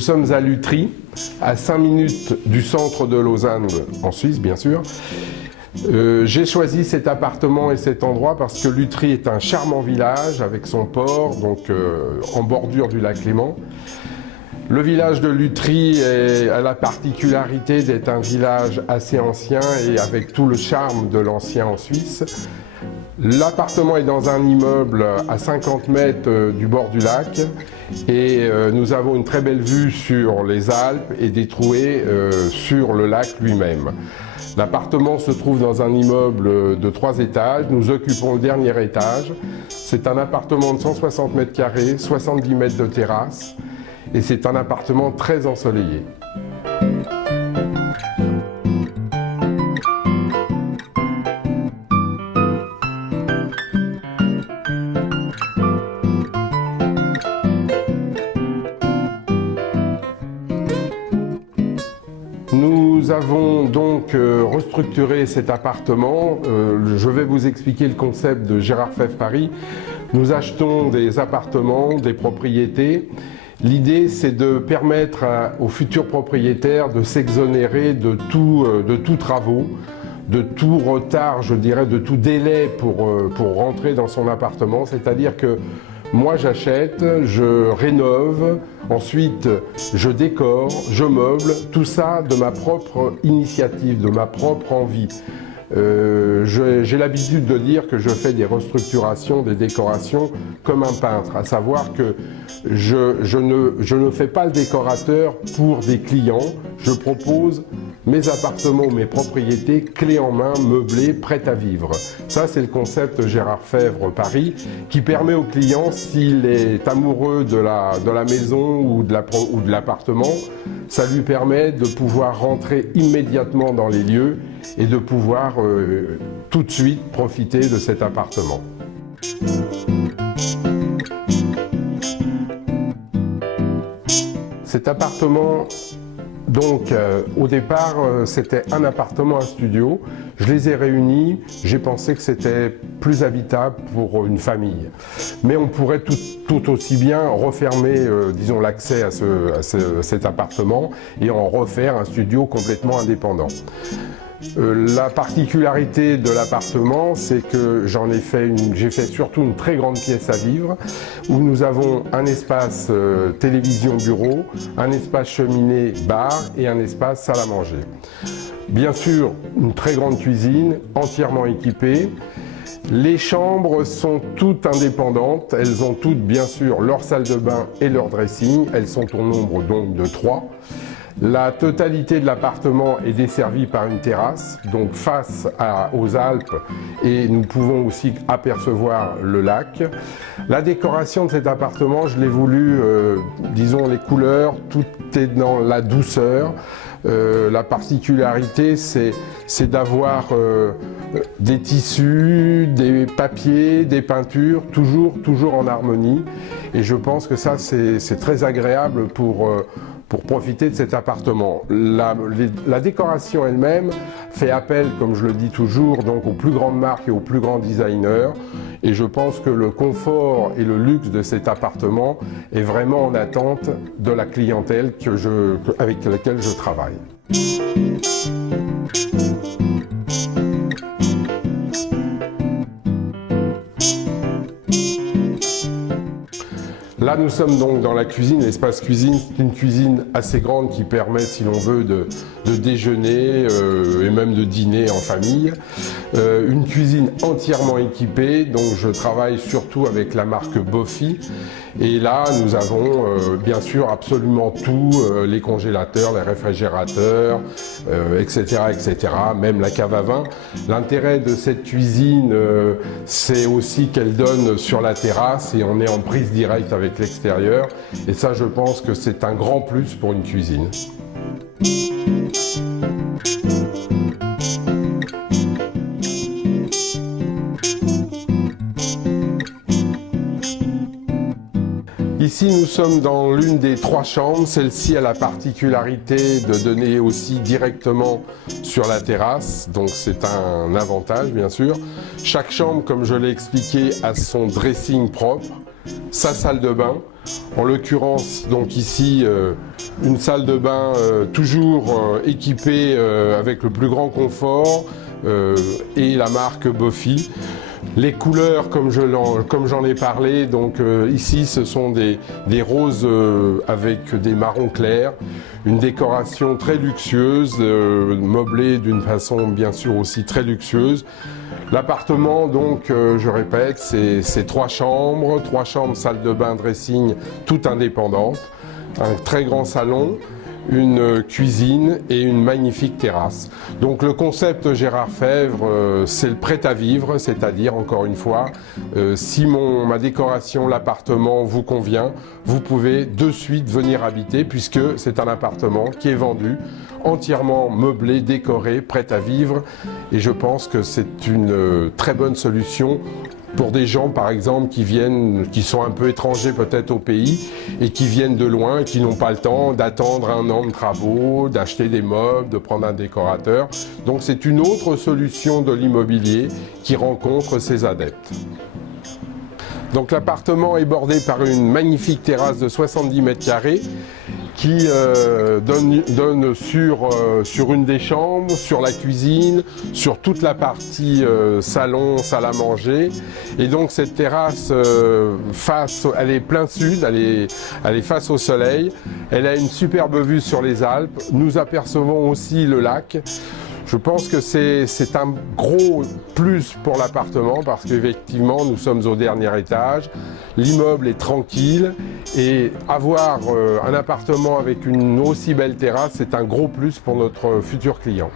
Nous sommes à Lutry, à 5 minutes du centre de Lausanne, en Suisse bien sûr. J'ai choisi cet appartement et cet endroit parce que Lutry est un charmant village avec son port, donc en bordure du lac Léman. Le village de Lutry a la particularité d'être un village assez ancien et avec tout le charme de l'ancien en Suisse. L'appartement est dans un immeuble à 50 mètres du bord du lac et nous avons une très belle vue sur les Alpes et des trouées sur le lac lui-même. L'appartement se trouve dans un immeuble de 3 étages, nous occupons le dernier étage. C'est un appartement de 160 mètres carrés, 70 mètres de terrasse et c'est un appartement très ensoleillé. Nous avons donc restructuré cet appartement. Je vais vous expliquer le concept de Gérard Fèvre Paris. Nous achetons des appartements, des propriétés. L'idée, c'est de permettre aux futurs propriétaires de s'exonérer de tout travaux, de tout retard, je dirais, de tout délai pour rentrer dans son appartement. C'est-à-dire que moi, j'achète, je rénove, ensuite je décore, je meuble, tout ça de ma propre initiative, de ma propre envie. J'ai l'habitude de dire que je fais des restructurations, des décorations comme un peintre, à savoir que je ne fais pas le décorateur pour des clients, je propose mes appartements, mes propriétés, clés en main, meublées, prêtes à vivre. Ça, c'est le concept Gérard Fèvre Paris qui permet au client, s'il est amoureux de la maison ou de l'appartement, ça lui permet de pouvoir rentrer immédiatement dans les lieux et de pouvoir tout de suite profiter de cet appartement. Cet appartement, donc au départ, c'était un appartement, un studio. Je les ai réunis, j'ai pensé que c'était plus habitable pour une famille. Mais on pourrait tout aussi bien refermer, disons, l'accès à cet appartement et en refaire un studio complètement indépendant. La particularité de l'appartement, c'est que j'ai fait surtout une très grande pièce à vivre où nous avons un espace télévision bureau, un espace cheminée bar et un espace salle à manger. Bien sûr, une très grande cuisine entièrement équipée. Les chambres sont toutes indépendantes, elles ont toutes bien sûr leur salle de bain et leur dressing, elles sont au nombre donc de 3. La totalité de l'appartement est desservie par une terrasse, donc face aux Alpes, et nous pouvons aussi apercevoir le lac. La décoration de cet appartement, je l'ai voulu, disons les couleurs, tout est dans la douceur. La particularité, c'est d'avoir des tissus, des papiers, des peintures, toujours en harmonie. Et je pense que ça, c'est très agréable pour profiter de cet appartement. La décoration elle-même fait appel, comme je le dis toujours, donc aux plus grandes marques et aux plus grands designers. Et je pense que le confort et le luxe de cet appartement est vraiment en attente de la clientèle avec laquelle je travaille. Là, nous sommes donc dans la cuisine, l'espace cuisine. C'est une cuisine assez grande qui permet, si l'on veut, de déjeuner et même de dîner en famille. Une cuisine entièrement équipée, donc je travaille surtout avec la marque Bofi. Et là, nous avons bien sûr absolument tout, les congélateurs, les réfrigérateurs, etc., etc., même la cave à vin. L'intérêt de cette cuisine, c'est aussi qu'elle donne sur la terrasse et on est en prise directe avec l'extérieur. Et ça, je pense que c'est un grand plus pour une cuisine. Ici, nous sommes dans l'une des 3 chambres. Celle-ci a la particularité de donner aussi directement sur la terrasse, donc c'est un avantage bien sûr. Chaque chambre, comme je l'ai expliqué, a son dressing propre. sa salle de bain. En l'occurrence, donc ici, une salle de bain toujours équipée avec le plus grand confort et la marque Bofi. Les couleurs, comme j'en ai parlé, donc ici ce sont des roses avec des marrons clairs, une décoration très luxueuse, meublée d'une façon bien sûr aussi très luxueuse. L'appartement, donc, je répète, c'est 3 chambres, salle de bain, dressing, toutes indépendantes, un très grand salon, une cuisine et une magnifique terrasse. Donc le concept Gérard Fèvre, c'est le prêt à vivre, c'est-à-dire, encore une fois, si ma décoration, l'appartement vous convient, vous pouvez de suite venir habiter puisque c'est un appartement qui est vendu, entièrement meublé, décoré, prêt à vivre. Et je pense que c'est une très bonne solution pour des gens, par exemple, qui sont un peu étrangers peut-être au pays et qui viennent de loin et qui n'ont pas le temps d'attendre 1 an de travaux, d'acheter des meubles, de prendre un décorateur. Donc c'est une autre solution de l'immobilier qui rencontre ses adeptes. Donc l'appartement est bordé par une magnifique terrasse de 70 mètres carrés qui donne sur une des chambres, sur la cuisine, sur toute la partie salon, salle à manger. Et donc cette terrasse, elle est plein sud, elle est face au soleil. Elle a une superbe vue sur les Alpes. Nous apercevons aussi le lac. Je pense que c'est un gros plus pour l'appartement parce qu'effectivement nous sommes au dernier étage, l'immeuble est tranquille et avoir un appartement avec une aussi belle terrasse, c'est un gros plus pour notre futur client.